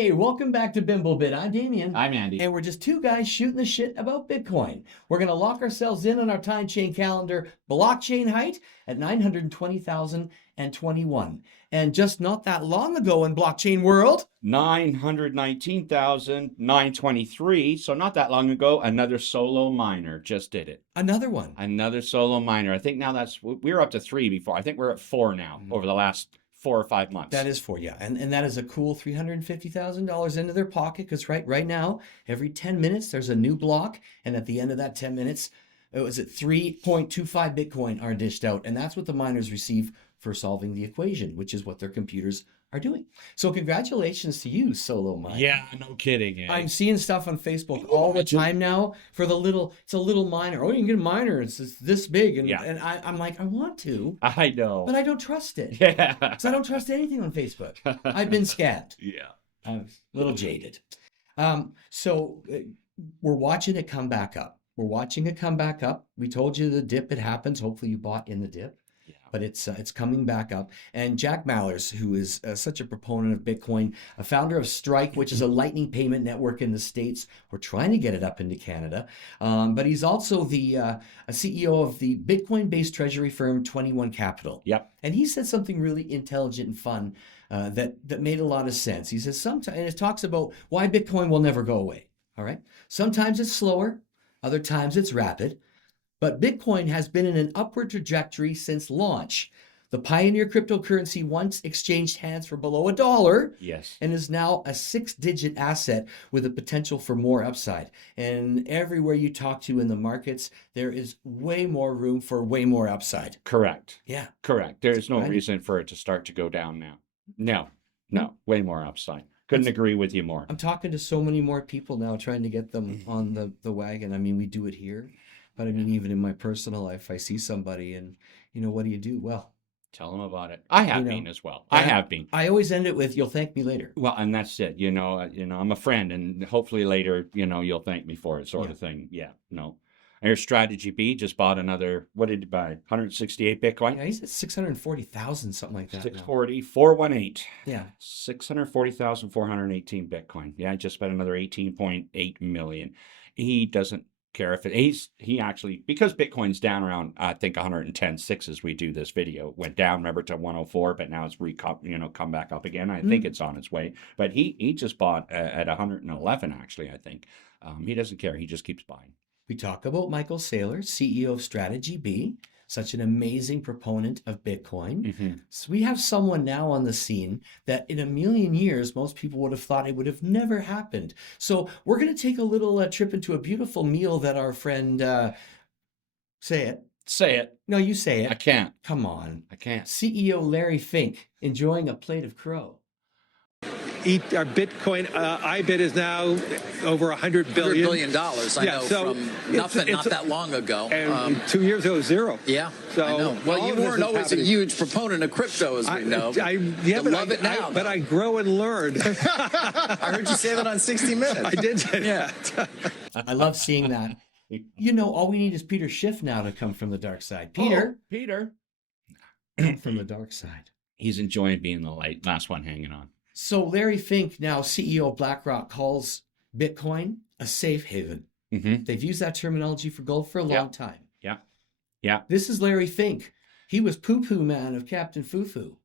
Hey, welcome back to Bimblebit. I'm Damian. I'm Andy. And we're just two guys shooting the shit about Bitcoin. We're going to lock ourselves in on our time chain calendar blockchain height at 920,021. And just not that long ago in blockchain world, 919,923. So not that long ago, another solo miner just did it. another one. Another solo miner. I think now we were up to 3 before. I think we're at 4 now over the last 4 or 5 months. That is for you. And that is a cool $350,000 into their pocket because right now, every 10 minutes, there's a new block. And at the end of that 10 minutes, it was at 3.25 Bitcoin are dished out. And that's what the miners receive for solving the equation, which is what their computers are doing. So congratulations to you, solo miner. Yeah, no kidding. I'm seeing stuff on Facebook all the time now for it's a little miner. Oh, you can get a miner. It's this big. And, Yeah. and I'm like, I want to, I know. but I don't trust it. Yeah. So I don't trust anything on Facebook. I've been scammed. Yeah. I'm a little jaded. So we're watching it come back up. We're watching it come back up. We told you the dip, it happens. Hopefully you bought in the dip. Yeah. But it's coming back up. And Jack Mallers, who is such a proponent of Bitcoin, a founder of Strike, which is a lightning payment network in the States. We're trying to get it up into Canada. But he's also the a CEO of the Bitcoin-based treasury firm 21 Capital. Yep. And he said something really intelligent and fun that made a lot of sense. He says sometimes, and it talks about why Bitcoin will never go away. All right. Sometimes it's slower, other times it's rapid. But Bitcoin has been in an upward trajectory since launch. The pioneer cryptocurrency once exchanged hands for below $1. Yes. And is now a 6-digit asset with the potential for more upside. And everywhere you talk to in the markets, there is way more room for way more upside. Correct. Yeah. Correct. There's no Right. reason for it to start to go down now. No. Way more upside. Couldn't agree with you more. I'm talking to so many more people now trying to get them on the wagon. I mean, we do it here. But I mean, even in my personal life, I see somebody and, what do? Well, Tell them about it. I have been as well. Yeah. I have been. I always end it with, you'll thank me later. Well, and that's it. I'm a friend, and hopefully later, you'll thank me for it, sort of thing. Yeah, no. MicroStrategy B just bought another. What did he buy? 168 Bitcoin. Yeah, he's at 640,000, something like that. 640, 418. Yeah. 640,418 Bitcoin. Yeah, I just spent another 18.8 million. He doesn't care if he actually, because Bitcoin's down around, I think 110.6 as we do this video, went down, remember, to 104, but now it's come back up again. I think it's on its way, but he just bought at 111 actually. I think he doesn't care. He just keeps buying. We talk about Michael Saylor, CEO of Strategy B, such an amazing proponent of Bitcoin. Mm-hmm. So we have someone now on the scene that in a million years, most people would have thought it would have never happened. So we're going to take a little trip into a beautiful meal that our friend, say it. Say it. No, you say it. I can't. Come on. I can't. CEO Larry Fink enjoying a plate of crow. Our Bitcoin IBIT is now over $100 billion. $100 billion, I know, from nothing not that long ago. And 2 years ago, zero. Yeah, so I know. Well, you weren't always a huge proponent of crypto, as we know. You love it now. But I grow and learn. I heard you say that on 60 Minutes. I did say that. I love seeing that. All we need is Peter Schiff now to come from the dark side. Peter. Come from the dark side. He's enjoying being the last one hanging on. So Larry Fink, now CEO of BlackRock, calls Bitcoin a safe haven. Mm-hmm. They've used that terminology for gold for a long time. Yeah. This is Larry Fink. He was poo-poo man of Captain Fufu.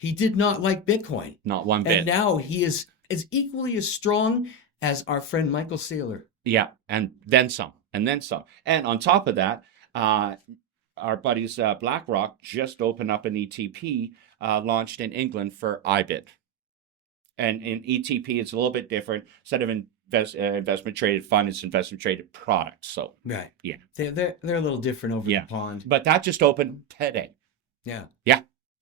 He did not like Bitcoin. Not one bit. And now he is equally as strong as our friend Michael Saylor. Yeah, and then some. And on top of that, our buddies BlackRock just opened up an ETP launched in England for IBIT. And in ETP, it's a little bit different. Instead of investment traded fund, it's investment traded product. So right, yeah, they're a little different over the pond. But that just opened today. Yeah.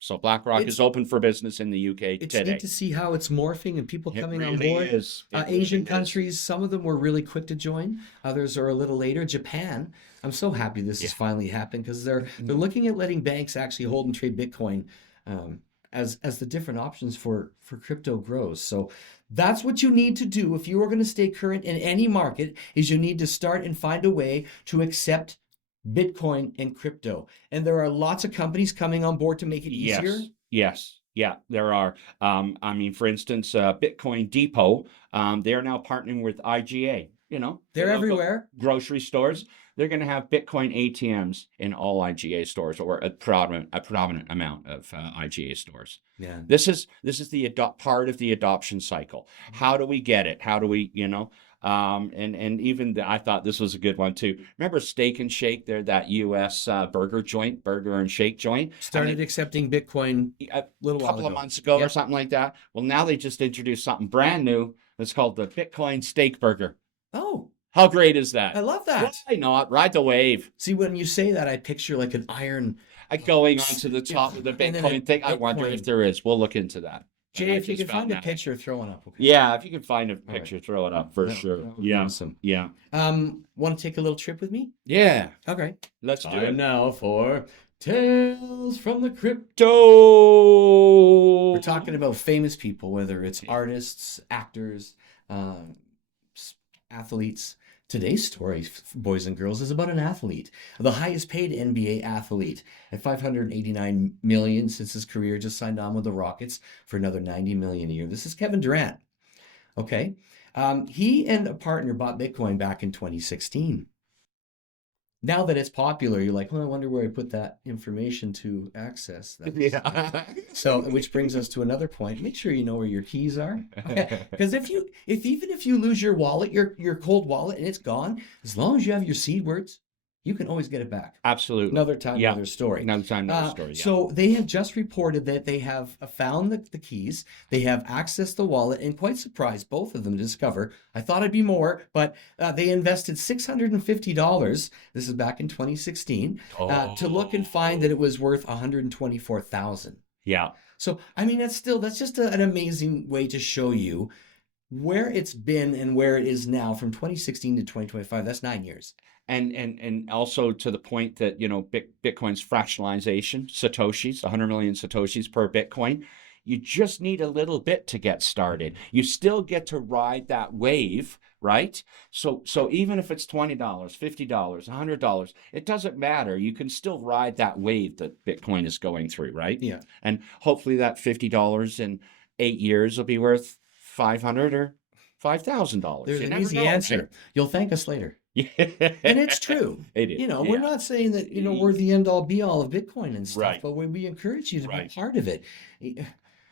So BlackRock is open for business in the UK today. It's neat to see how it's morphing and people coming on board. Is. Asian countries, some of them were really quick to join. Others are a little later. Japan, I'm so happy this has finally happened because they're looking at letting banks actually hold and trade Bitcoin as the different options for crypto grows. So that's what you need to do if you are going to stay current in any market, is you need to start and find a way to accept Bitcoin and crypto. And there are lots of companies coming on board to make it easier. Yes. Yeah, there are. I mean, for instance, Bitcoin Depot, they are now partnering with IGA, They're the local everywhere. grocery stores. They're going to have Bitcoin ATMs in all IGA stores, or a predominant amount of IGA stores. Yeah. This is the part of the adoption cycle. How do we get it? How do we, and even I thought this was a good one too. Remember Steak and Shake? They're that U.S. burger and shake joint. Started accepting Bitcoin A little while couple of ago. months ago Yep. or something like that. Well, now they just introduced something brand new. It's called the Bitcoin Steak Burger. Oh, How great is that? I love that. Why not? Ride the wave. See, when you say that, I picture like an iron. Going onto the top of the And then Bitcoin thing. I wonder Bitcoin. if there is. We'll look into that. Jay, I if you just can find found a that. picture, throw one up. Okay. Yeah, if you can find a right. picture, throw it up for sure. that would be Yeah. awesome. Yeah. Want to take a little trip with me? Yeah. Okay. Let's do Time it. now for Tales from the Crypto. So We're talking about famous people, whether it's artists, actors, athletes. Today's story, boys and girls, is about an athlete, the highest paid NBA athlete at $589 million since his career, just signed on with the Rockets for another $90 million a year. This is Kevin Durant. Okay. He and a partner bought Bitcoin back in 2016. Now that it's popular, you're like, well, I wonder where I put that information to access that. yeah. So, which brings us to another point. Make sure you know where your keys are, because if you lose your wallet, your cold wallet, and it's gone, as long as you have your seed words, you can always get it back. Absolutely. Another time, Yeah. another story. Another time, another story. Yeah. So they have just reported that they have found the keys. They have accessed the wallet, and quite surprised, both of them to discover. I thought it'd be more, but they invested $650. This is back in 2016 to look and find that it was worth $124,000. Yeah. So I mean, that's just an amazing way to show you where it's been and where it is now from 2016 to 2025. That's 9 years. And also to the point that, Bitcoin's fractionalization, Satoshis, 100 million Satoshis per Bitcoin, you just need a little bit to get started. You still get to ride that wave, right? So even if it's $20, $50, $100, it doesn't matter. You can still ride that wave that Bitcoin is going through, right? Yeah. And hopefully that $50 in 8 years will be worth $500 or $5,000. There's You an never easy know. answer. You'll thank us later. Yeah. And it's true. It is. We're not saying that, we're the end all be all of Bitcoin and stuff, Right. but we encourage you to Right. be part of it.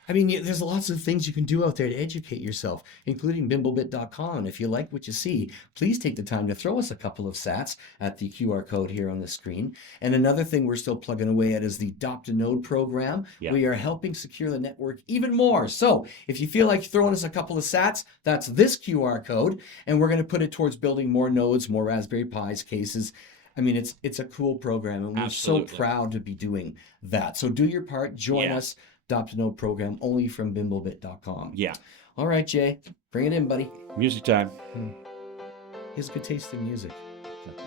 I mean, there's lots of things you can do out there to educate yourself, including Bimblebit.com. And if you like what you see, please take the time to throw us a couple of sats at the QR code here on the screen. And another thing we're still plugging away at is the Adopt a Node program. Yeah. We are helping secure the network even more. So if you feel like throwing us a couple of sats, that's this QR code. And we're going to put it towards building more nodes, more Raspberry Pis, cases. I mean, it's a cool program, and we're Absolutely. so proud to be doing that. So do your part. Join us. Adopt a Node program only from Bimblebit.com. Yeah. All right, Jay, bring it in, buddy. Music time. He has good taste in music.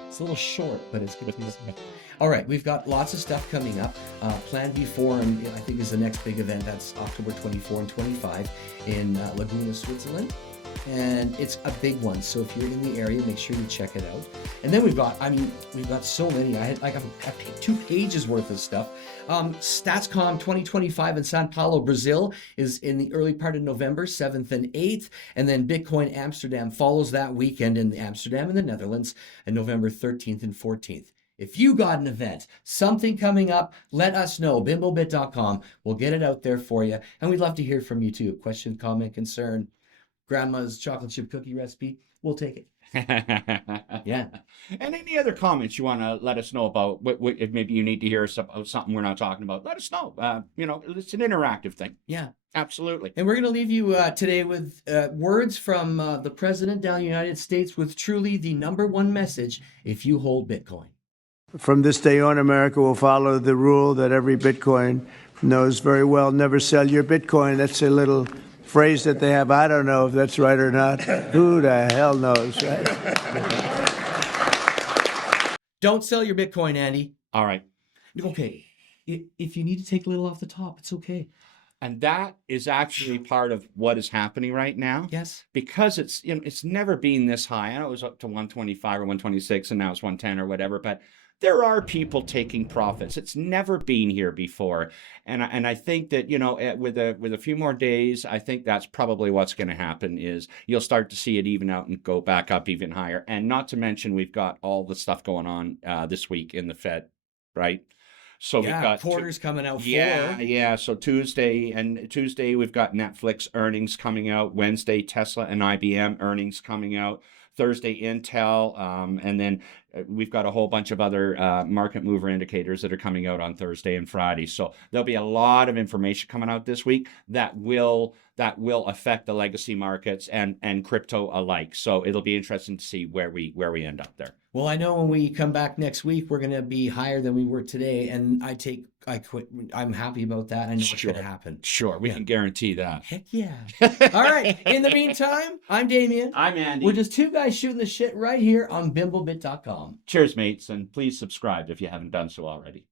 It's a little short, but it's good taste. All right, we've got lots of stuff coming up. Plan B4, and I think is the next big event. That's October 24 and 25 in Lugano, Switzerland. And it's a big one. So if you're in the area, make sure you check it out. And then we've got so many. I had 2 pages worth of stuff. StatsCon 2025 in Sao Paulo, Brazil is in the early part of November, 7th and 8th. And then Bitcoin Amsterdam follows that weekend in Amsterdam in the Netherlands on November 13th and 14th. If you got an event, something coming up, let us know. Bimblebit.com. We'll get it out there for you. And we'd love to hear from you too. Question, comment, concern. Grandma's chocolate chip cookie recipe, we'll take it. Yeah. And any other comments you want to let us know about? If maybe you need to hear something we're not talking about, let us know. It's an interactive thing. Yeah. Absolutely. And we're going to leave you today with words from the president down in the United States with truly the #1 message if you hold Bitcoin. From this day on, America will follow the rule that every Bitcoin knows very well. Never sell your Bitcoin. That's a little phrase that they have. I don't know if that's right or not. Who the hell knows, right? Don't sell your Bitcoin, Andy. All right. Okay. If you need to take a little off the top, it's okay. And that is actually part of what is happening right now. Yes. Because it's never been this high. I know it was up to 125 or 126 and now it's 110 or whatever, but there are people taking profits. It's never been here before. And I think that, you know, with a few more days, I think that's probably what's going to happen is you'll start to see it even out and go back up even higher. And not to mention, we've got all the stuff going on this week in the Fed, right? So we've got quarters coming out. Yeah. So Tuesday we've got Netflix earnings coming out. Wednesday, Tesla and IBM earnings coming out. Thursday, Intel, and then we've got a whole bunch of other market mover indicators that are coming out on Thursday and Friday. So there'll be a lot of information coming out this week that will affect the legacy markets and crypto alike. So it'll be interesting to see where we end up there. Well, I know when we come back next week, we're going to be higher than we were today, and I quit. I'm happy about that. I know it's going to happen. Sure, we can guarantee that. Heck yeah. All right. In the meantime, I'm Damian. I'm Andy. We're just two guys shooting the shit right here on Bimblebit.com. Cheers, mates, and please subscribe if you haven't done so already.